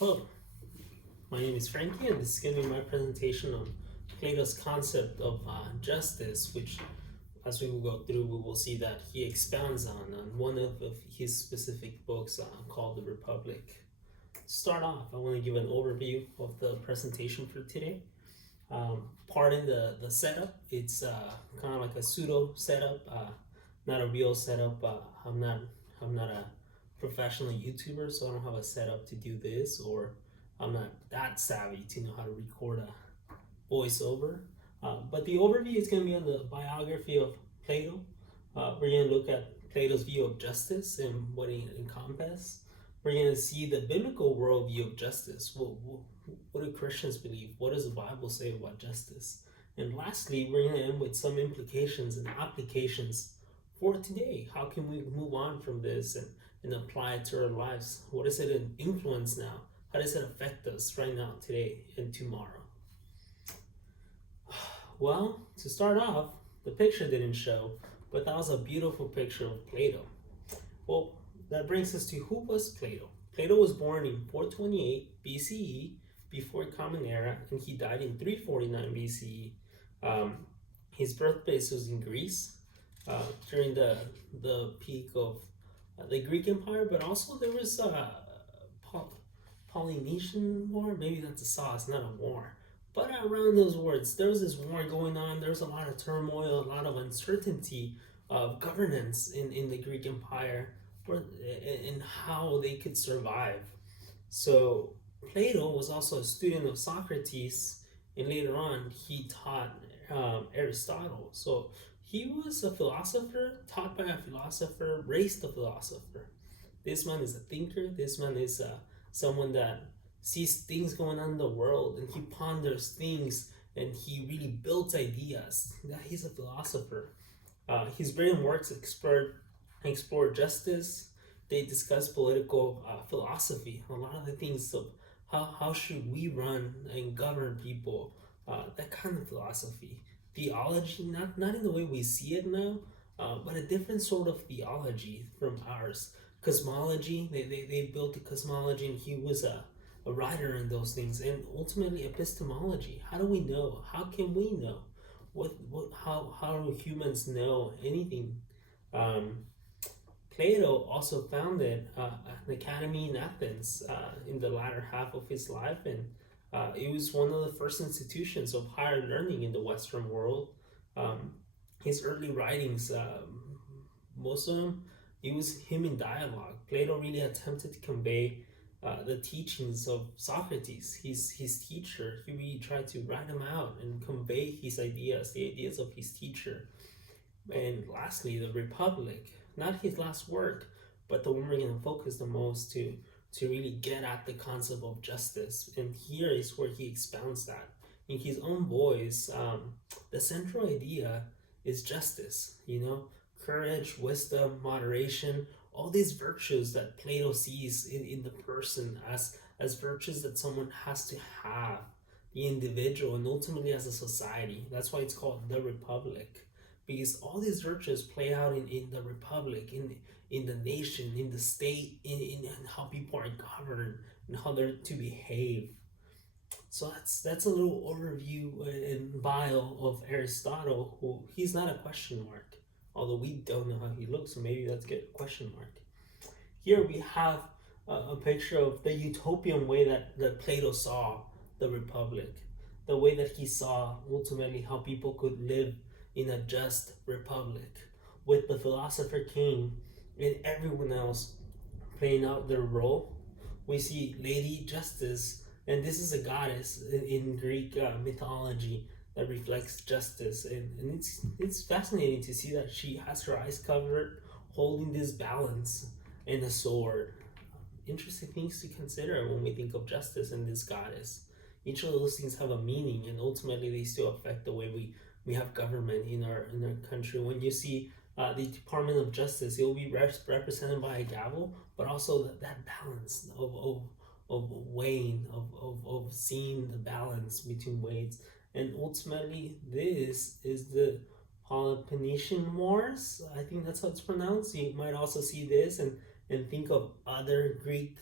Hello, my name is Frankie, and this is going to be my presentation on Plato's concept of justice, which, as we will go through, we will see that he expounds on one of his specific books called The Republic. To start off, I want to give an overview of the presentation for today. Pardon the setup; it's kind of like a pseudo setup, not a real setup. I'm not a professional YouTuber, so I don't have a setup to do this, or I'm not that savvy to know how to record a voiceover. But the overview is going to be on the biography of Plato. We're going to look at Plato's view of justice and what it encompasses. We're going to see the biblical worldview of justice. What do Christians believe? What does the Bible say about justice? And lastly, we're going to end with some implications and applications for today. How can we move on from this and apply it to our lives? What is it an influence now? How does it affect us right now, today, and tomorrow? Well, to start off, the picture didn't show, but that was a beautiful picture of Plato. Well, that brings us to who was Plato? Plato was born in 428 BCE, before Common Era, and he died in 349 BCE. His birthplace was in Greece during the peak of the Greek Empire, but also there was Polynesian War. Maybe that's a sauce, not a war. But around those words, there was this war going on. There was a lot of turmoil, a lot of uncertainty of governance in the Greek Empire, and how they could survive. So Plato was also a student of Socrates, and later on he taught Aristotle. So he was a philosopher, taught by a philosopher, raised a philosopher. This man is a thinker. This man is someone that sees things going on in the world, and he ponders things, and he really builds ideas. That he's a philosopher. His written works explore justice. They discuss political philosophy, a lot of the things of how should we run and govern people, that kind of philosophy. Theology, not in the way we see it now, but a different sort of theology from ours. Cosmology, they built the cosmology, and he was a writer in those things. And ultimately epistemology, how do we know? How can we know? How do humans know anything? Plato also founded an academy in Athens in the latter half of his life, and it was one of the first institutions of higher learning in the Western world. Um, his early writings, most of them, it was him in dialogue. Plato really attempted to convey the teachings of Socrates, his teacher. He really tried to write them out and convey his ideas, the ideas of his teacher. And lastly, the Republic, not his last work, but the one we're going to focus the most to really get at the concept of justice. And here is where he expounds that in his own voice. The central idea is justice, courage, wisdom, moderation, all these virtues that Plato sees in the person as virtues that someone has to have, the individual, and ultimately as a society. That's why it's called the Republic, because all these virtues play out in the Republic, in the nation, in the state, in how people are governed and how they're to behave. So that's a little overview and bio of Aristotle, who he's not a question mark, although we don't know how he looks, so maybe let's get a question mark. Here we have a picture of the utopian way that Plato saw the Republic, the way that he saw ultimately how people could live in a just republic, with the philosopher king and everyone else playing out their role. We see Lady Justice, and this is a goddess in Greek mythology that reflects justice, and it's fascinating to see that she has her eyes covered, holding this balance and a sword. Interesting things to consider when we think of justice and this goddess. Each of those things have a meaning, and ultimately they still affect the way we have government in our country. When you see the Department of Justice, it will be represented by a gavel, but also that balance of weighing, of seeing the balance between weights. And ultimately, this is the Peloponnesian Wars. I think that's how it's pronounced. You might also see this and think of other Greek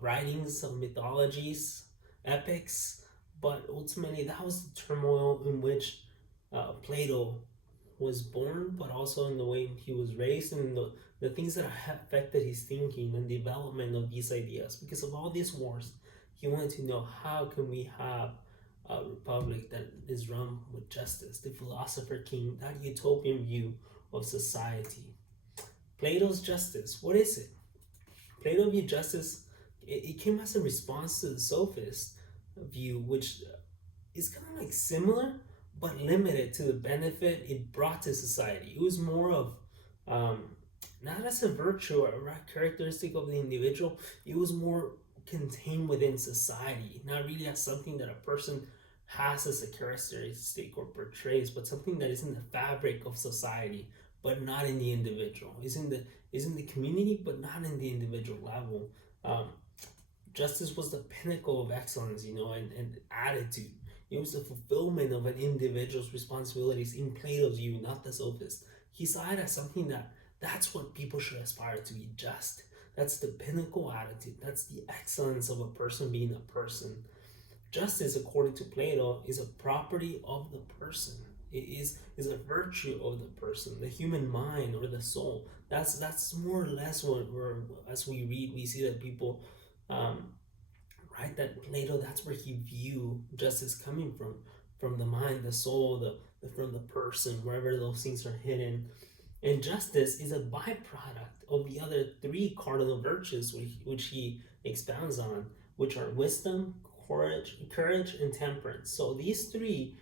writings of mythologies, epics, but ultimately that was the turmoil in which Plato was born, but also in the way he was raised and the things that affected his thinking and development of these ideas. Because of all these wars, he wanted to know how can we have a republic that is run with justice, the philosopher king, that utopian view of society. Plato's justice, what is it? Plato viewed justice, it came as a response to the sophist view, which is kind of like similar but limited to the benefit it brought to society. It was more of um, not as a virtue or a characteristic of the individual, it was more contained within society, not really as something that a person has as a characteristic or portrays, but something that is in the fabric of society, but not in the individual. Is in the community, but not in the individual level. Um, Justice was the pinnacle of excellence, and attitude. It was the fulfillment of an individual's responsibilities in Plato's view, not the sophist. He saw it as something that's what people should aspire to be just. That's the pinnacle attitude. That's the excellence of a person being a person. Justice, according to Plato, is a property of the person. It is a virtue of the person, the human mind or the soul. That's more or less what as we read, we see that people um, right? That Plato, that's where he viewed justice coming from the mind, the soul, from the person, wherever those things are hidden. And justice is a byproduct of the other three cardinal virtues, which he expounds on, which are wisdom, courage, and temperance. So these three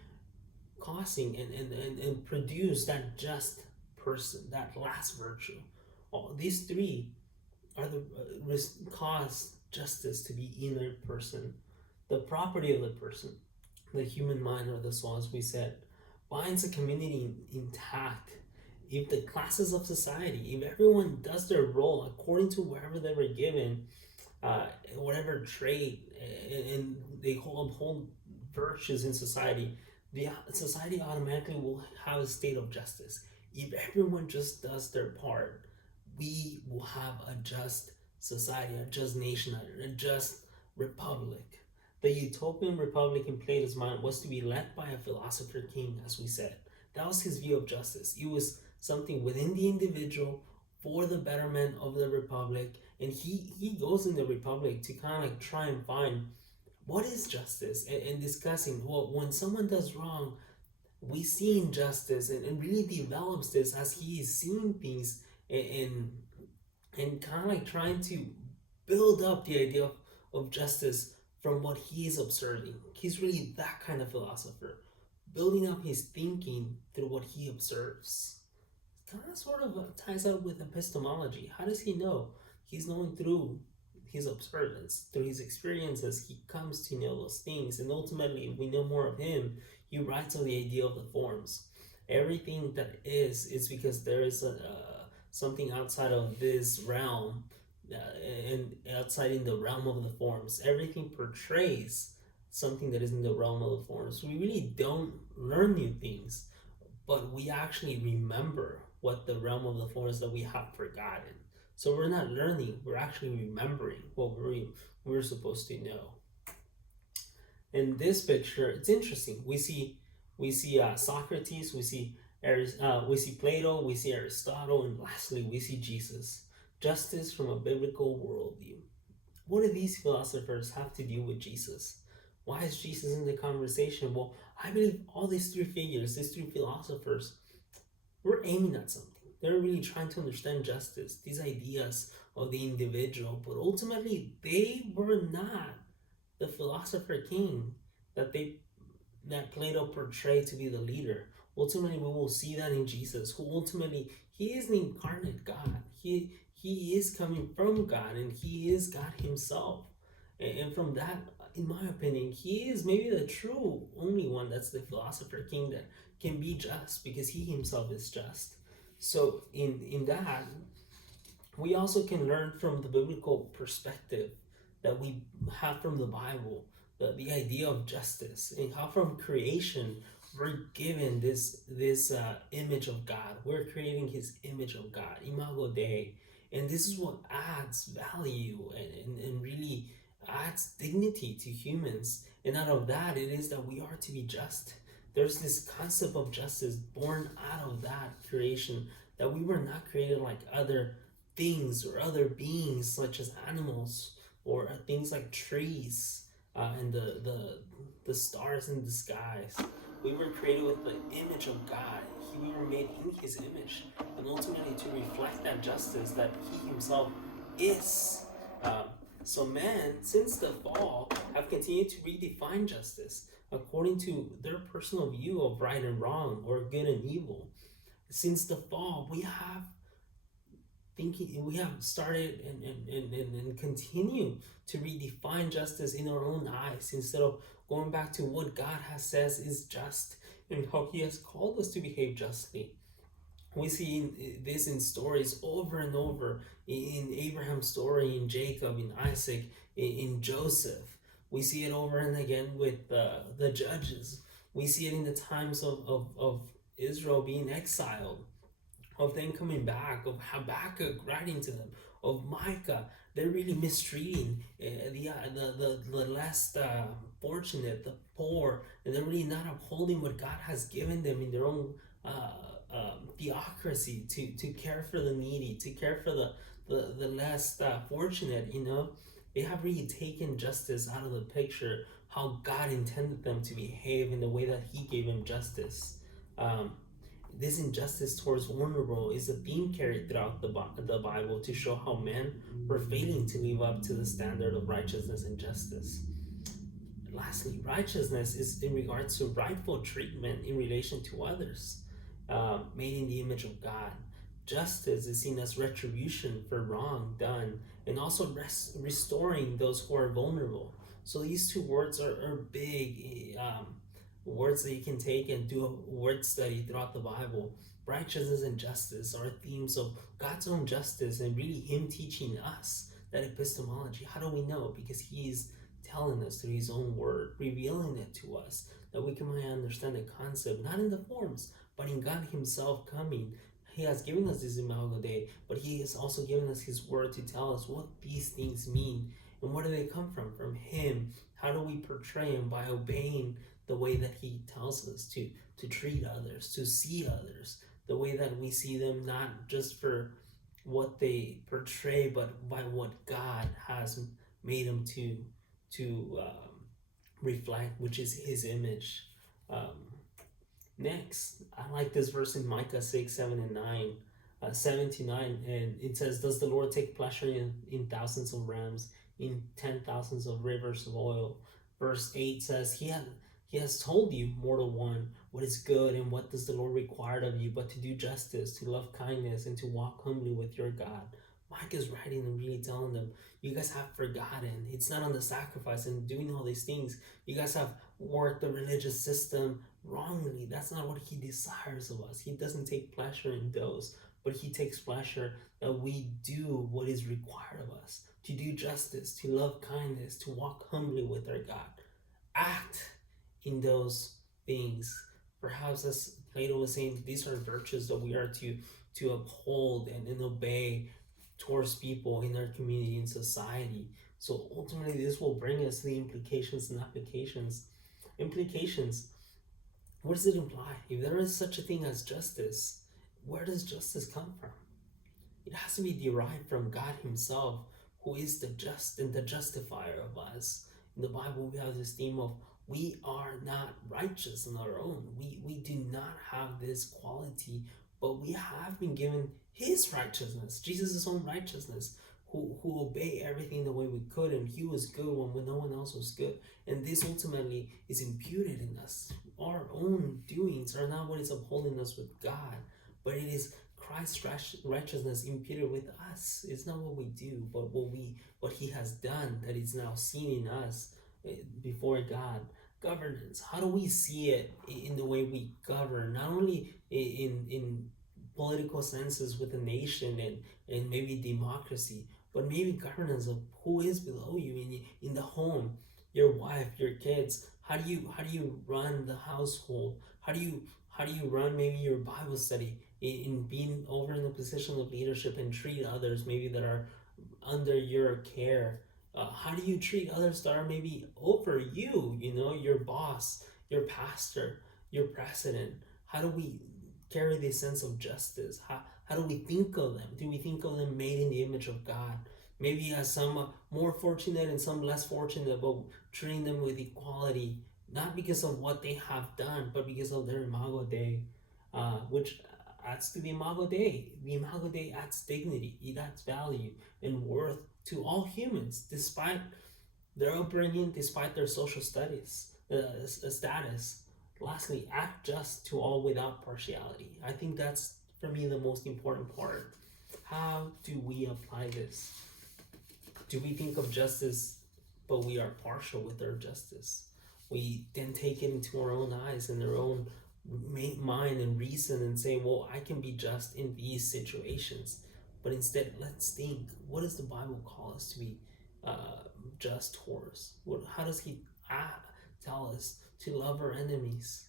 causing and produce that just person, that last virtue. All these three are the cause justice to be in a person, the property of the person, the human mind or the soul, as we said, binds a community intact. If the classes of society, if everyone does their role according to wherever they were given, whatever trait, and they uphold virtues in society, the society automatically will have a state of justice. If everyone just does their part, we will have a just society, a just nation, a just republic. The utopian republic in Plato's mind was to be led by a philosopher king, as we said. That was his view of justice. It was something within the individual for the betterment of the republic. And he goes in the republic to kind of like try and find what is justice and discussing, well, when someone does wrong, we see injustice and really develops this as he is seeing things and and kind of like trying to build up the idea of justice from what he is observing. He's really that kind of philosopher, building up his thinking through what he observes. Kind of sort of ties out with epistemology. How does he know? He's knowing through his observance, through his experiences, he comes to know those things. And ultimately, if we know more of him, he writes on the idea of the forms. Everything that is because there is something outside of this realm and outside in the realm of the forms. Everything portrays something that is in the realm of the forms. We really don't learn new things, but we actually remember what the realm of the forms that we have forgotten. So we're not learning, we're actually remembering what we're supposed to know. In this picture, it's interesting. We see Socrates, we see Plato, we see Aristotle, and lastly we see Jesus. Justice from a biblical worldview. What do these philosophers have to do with Jesus? Why is Jesus in the conversation? Well, I believe all these three figures, these three philosophers, were aiming at something. They're really trying to understand justice, these ideas of the individual, but ultimately they were not the philosopher king that Plato portrayed to be the leader. Ultimately, we will see that in Jesus, who ultimately he is the incarnate God. He is coming from God, and he is God himself. And from that, in my opinion, he is maybe the true only one that's the philosopher king that can be just, because he himself is just. So in that, we also can learn from the biblical perspective that we have from the Bible, the idea of justice, and how from creation we're given this image of God. We're creating his image of God, Imago Dei. And this is what adds value and really adds dignity to humans. And out of that, it is that we are to be just. There's this concept of justice born out of that creation, that we were not created like other things or other beings, such as animals or things like trees and the stars in the skies. We were created with the image of God. We were made in His image, and ultimately to reflect that justice that He Himself is. Um, so man, since the fall, have continued to redefine justice according to their personal view of right and wrong or good and evil. Since the fall, we have started and continue to redefine justice in our own eyes instead of going back to what God has says is just and how He has called us to behave justly. We see this in stories over and over in Abraham's story, in Jacob, in Isaac, in Joseph. We see it over and again with the judges. We see it in the times of Israel being exiled, of them coming back, of Habakkuk writing to them, of Micah. They're really mistreating the less fortunate, the poor, and they're really not upholding what God has given them in their own theocracy to care for the needy, to care for the less fortunate, you know. They have really taken justice out of the picture, how God intended them to behave in the way that He gave them justice. Um, this injustice towards vulnerable is a theme carried throughout the Bible to show how men were failing to live up to the standard of righteousness and justice. Lastly, righteousness is in regards to rightful treatment in relation to others, made in the image of God. Justice is seen as retribution for wrong done, and also restoring those who are vulnerable. So these two words are big words that you can take and do a word study throughout the Bible. Righteousness and justice are themes of God's own justice and really Him teaching us that epistemology. How do we know? Because He's telling us through His own word, revealing it to us, that we can understand the concept, not in the forms, but in God Himself coming. He has given us this Imago Dei, but He has also given us His word to tell us what these things mean and where do they come from? From Him. How do we portray Him? By obeying the way that He tells us to treat others, to see others, the way that we see them, not just for what they portray, but by what God has made them to reflect, which is His image. Um, Next, I like this verse in Micah 6, 7, and 9. 7 to 9, and it says, does the Lord take pleasure in thousands of rams, in 10,000s of rivers of oil? Verse 8 says, he has told you, mortal one, what is good, and what does the Lord require of you, but to do justice, to love kindness, and to walk humbly with your God. Mike is writing and really telling them, you guys have forgotten. It's not on the sacrifice and doing all these things. You guys have worked the religious system wrongly. That's not what He desires of us. He doesn't take pleasure in those, but He takes pleasure that we do what is required of us, to do justice, to love kindness, to walk humbly with our God. Act in those things. Perhaps, as Plato was saying, these are virtues that we are to uphold and obey towards people in our community and society. So ultimately, this will bring us the implications and applications. Implications. What does it imply? If there is such a thing as justice, where does justice come from? It has to be derived from God Himself, who is the just and the justifier of us. In the Bible, we have this theme of we are not righteous on our own. We do not have this quality, but we have been given His righteousness, Jesus' own righteousness, who obeyed everything the way we could, and He was good when no one else was good. And this ultimately is imputed in us. Our own doings are not what is upholding us with God, but it is Christ's righteousness imputed with us. It's not what we do, but what He has done that is now seen in us before God. Governance. How do we see it in the way we govern? Not only in political senses with a nation and maybe democracy, but maybe governance of who is below you in the home, your wife, your kids. How do you run the household? How do you run maybe your Bible study? in being over in a position of leadership and treat others maybe that are under your care. How do you treat others that are maybe over you? You know, your boss, your pastor, your president. How do we carry this sense of justice? How do we think of them? Do we think of them made in the image of God? Maybe as some more fortunate and some less fortunate, but treating them with equality, not because of what they have done, but because of their imago Dei, which adds to the imago Dei. The imago Dei adds dignity, it adds value and worth to all humans, despite their upbringing, despite their social status. Lastly, act just to all without partiality. I think that's, for me, the most important part. How do we apply this? Do we think of justice, but we are partial with our justice? We then take it into our own eyes and our own mind and reason and say, well, I can be just in these situations. But instead, let's think, what does the Bible call us to be just towards? How does He tell us to love our enemies,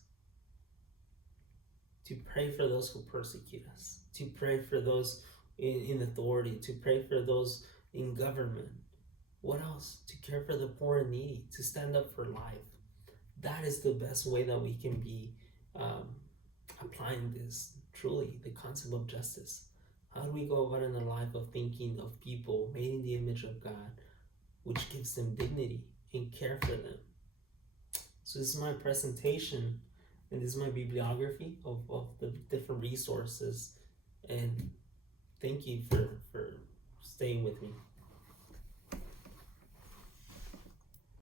to pray for those who persecute us, to pray for those in authority, to pray for those in government? What else? To care for the poor and needy, to stand up for life. That is the best way that we can be um, applying this, truly, the concept of justice. How do we go about in the life of thinking of people made in the image of God, which gives them dignity and care for them? So this is my presentation, and this is my bibliography of the different resources. And thank you for staying with me.